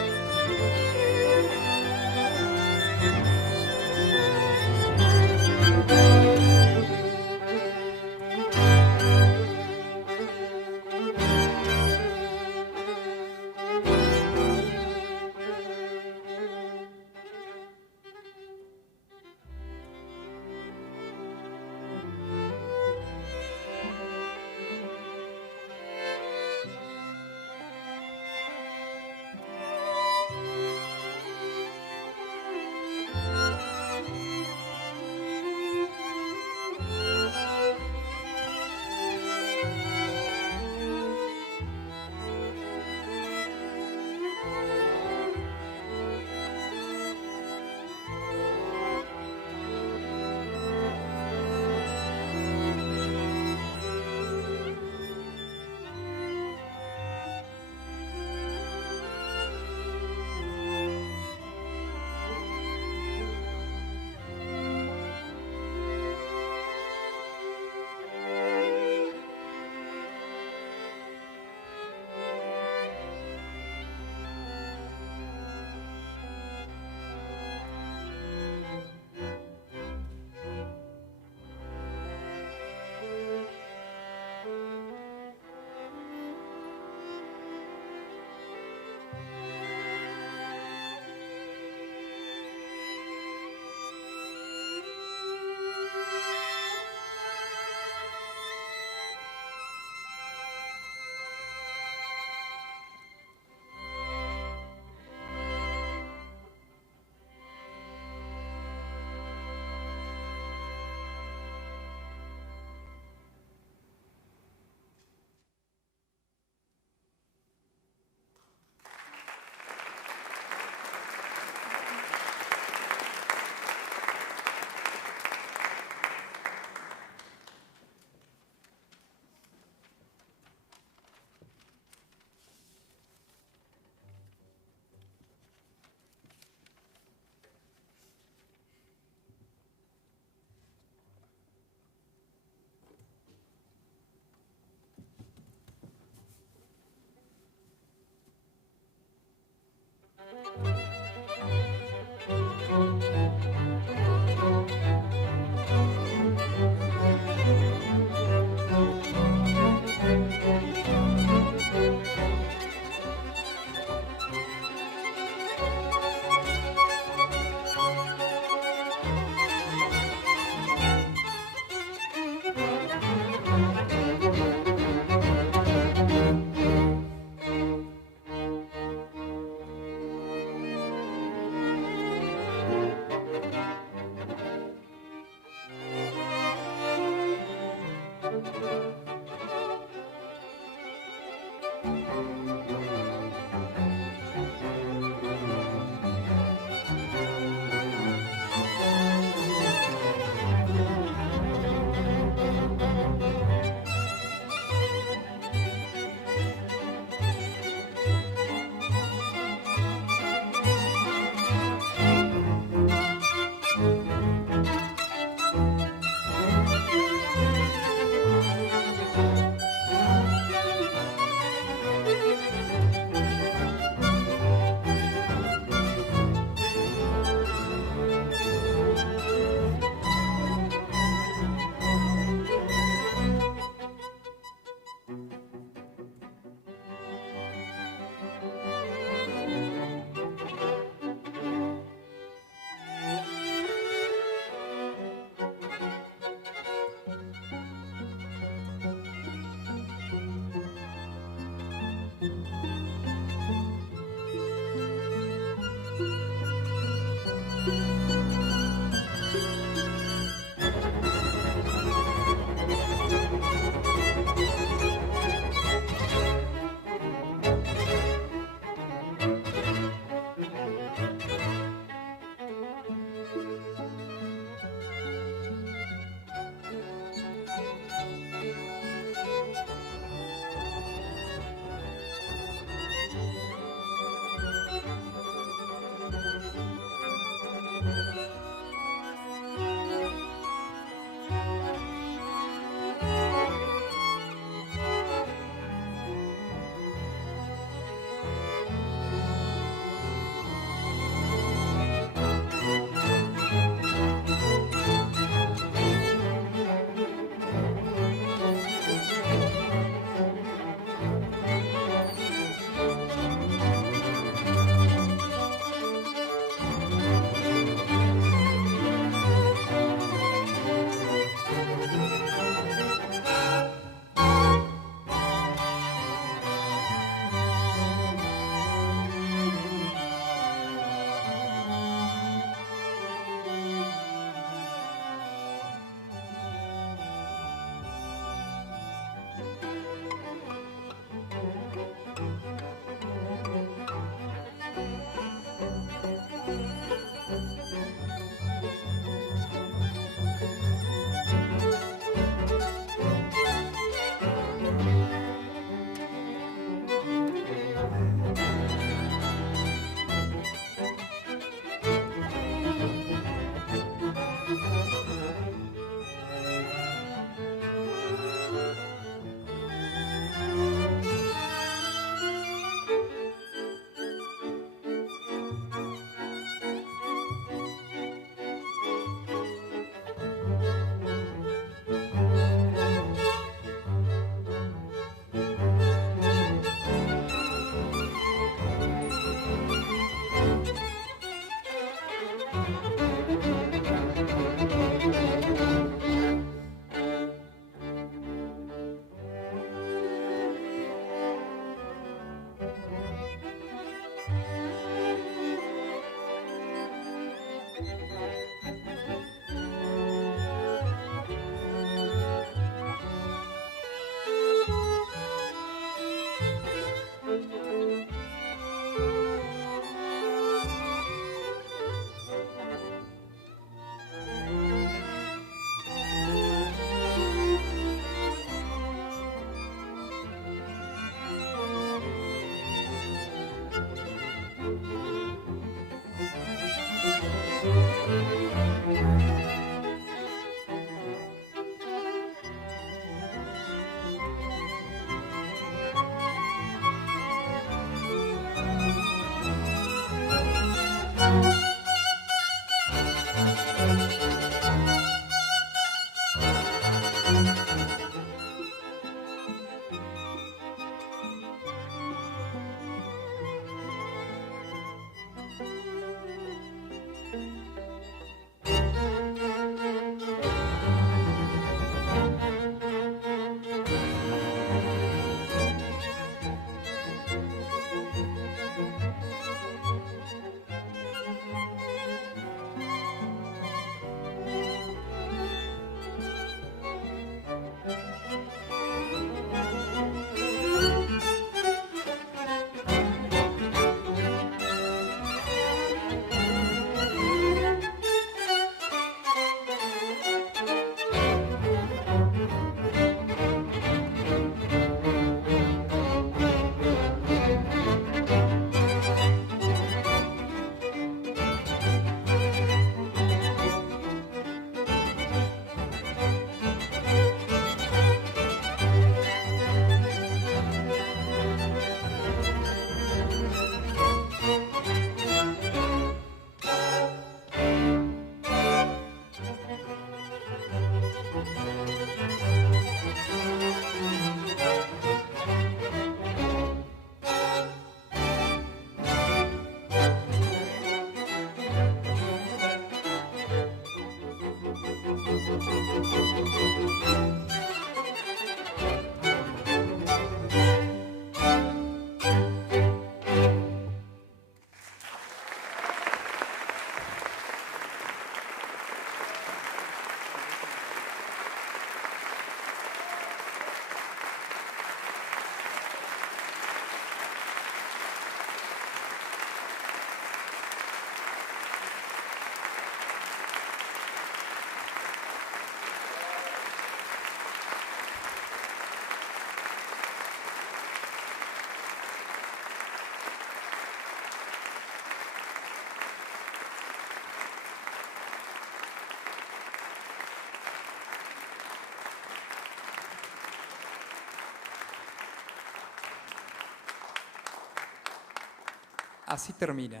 Así termina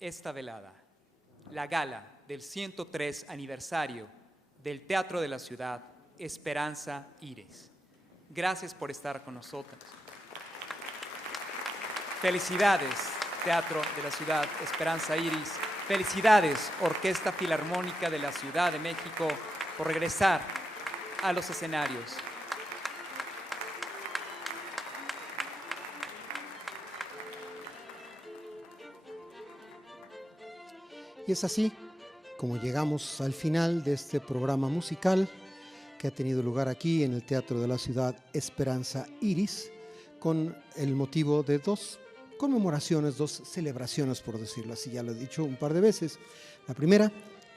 esta velada, la gala del 103 aniversario del Teatro de la Ciudad Esperanza Iris. Gracias por estar con nosotros. Felicidades, Teatro de la Ciudad Esperanza Iris. Felicidades, Orquesta Filarmónica de la Ciudad de México, por regresar a los escenarios. Y es así como llegamos al final de este programa musical que ha tenido lugar aquí en el Teatro de la Ciudad Esperanza Iris, con el motivo de dos conmemoraciones, dos celebraciones, por decirlo así, ya lo he dicho un par de veces. La primera,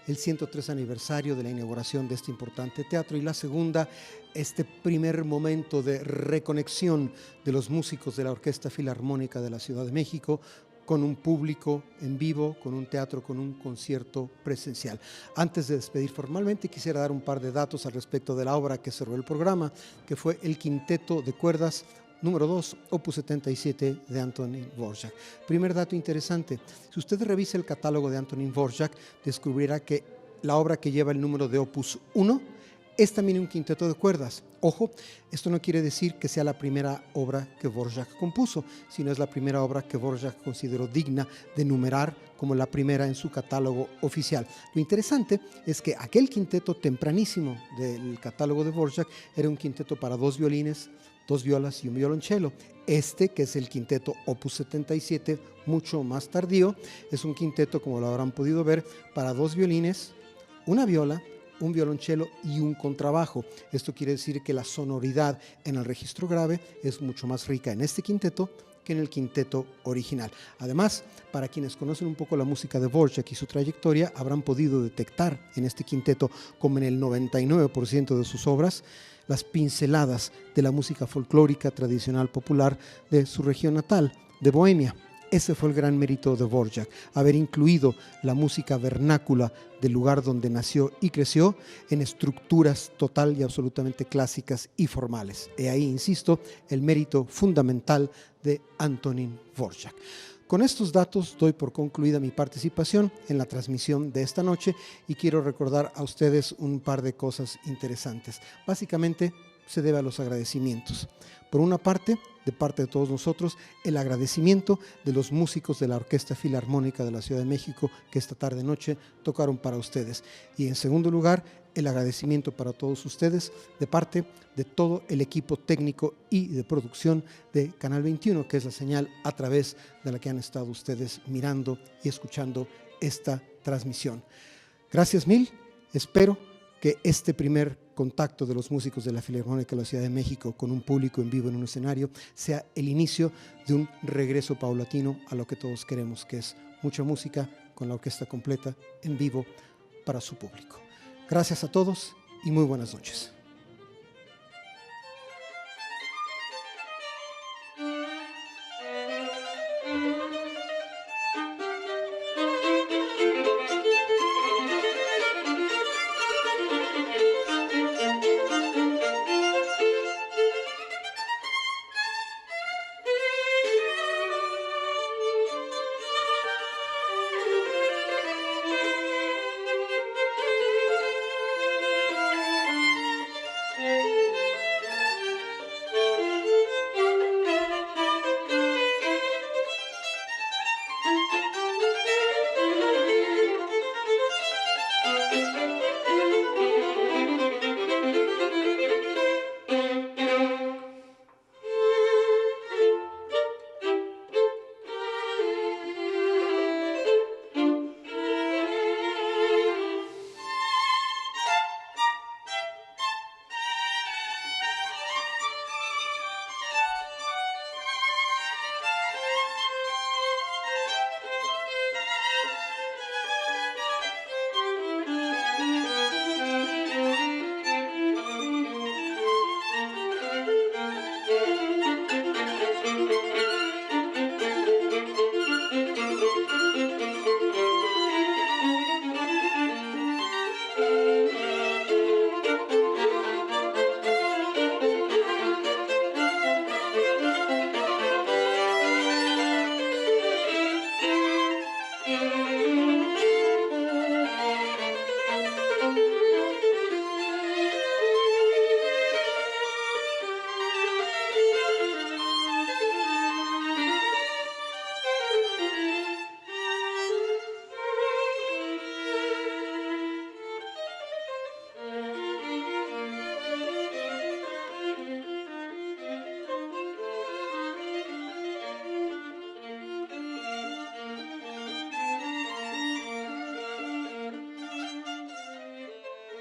el 103 aniversario de la inauguración de este importante teatro, y la segunda, este primer momento de reconexión de los músicos de la Orquesta Filarmónica de la Ciudad de México con un público en vivo, con un teatro, con un concierto presencial. Antes de despedir formalmente, quisiera dar un par de datos al respecto de la obra que cerró el programa, que fue el Quinteto de Cuerdas número 2, opus 77 de Antonín Dvorak. Primer dato interesante, si usted revisa el catálogo de Antonín Dvorak, descubrirá que la obra que lleva el número de opus 1 es también un quinteto de cuerdas. Ojo, esto no quiere decir que sea la primera obra que Dvorak compuso, sino es la primera obra que Dvorak consideró digna de numerar como la primera en su catálogo oficial. Lo interesante es que aquel quinteto tempranísimo del catálogo de Dvorak era un quinteto para 2 violines, 2 violas y un violonchelo. Este, que es el quinteto opus 77, mucho más tardío, es un quinteto, como lo habrán podido ver, para 2 violines, una viola, un violonchelo y un contrabajo. Esto quiere decir que la sonoridad en el registro grave es mucho más rica en este quinteto que en el quinteto original. Además, para quienes conocen un poco la música de Dvorak y su trayectoria, habrán podido detectar en este quinteto, como en el 99% de sus obras, las pinceladas de la música folclórica tradicional popular de su región natal, de Bohemia. Ese fue el gran mérito de Dvorak, haber incluido la música vernácula del lugar donde nació y creció en estructuras total y absolutamente clásicas y formales. Y ahí, insisto, el mérito fundamental de Antonín Dvorak. Con estos datos doy por concluida mi participación en la transmisión de esta noche y quiero recordar a ustedes un par de cosas interesantes. Básicamente se debe a los agradecimientos. Por una parte, de parte de todos nosotros, el agradecimiento de los músicos de la Orquesta Filarmónica de la Ciudad de México que esta tarde-noche tocaron para ustedes. Y en segundo lugar, el agradecimiento para todos ustedes de parte de todo el equipo técnico y de producción de Canal 21, que es la señal a través de la que han estado ustedes mirando y escuchando esta transmisión. Gracias mil, espero que este primer contacto de los músicos de la Filarmónica de la Ciudad de México con un público en vivo en un escenario sea el inicio de un regreso paulatino a lo que todos queremos, que es mucha música con la orquesta completa en vivo para su público. Gracias a todos y muy buenas noches.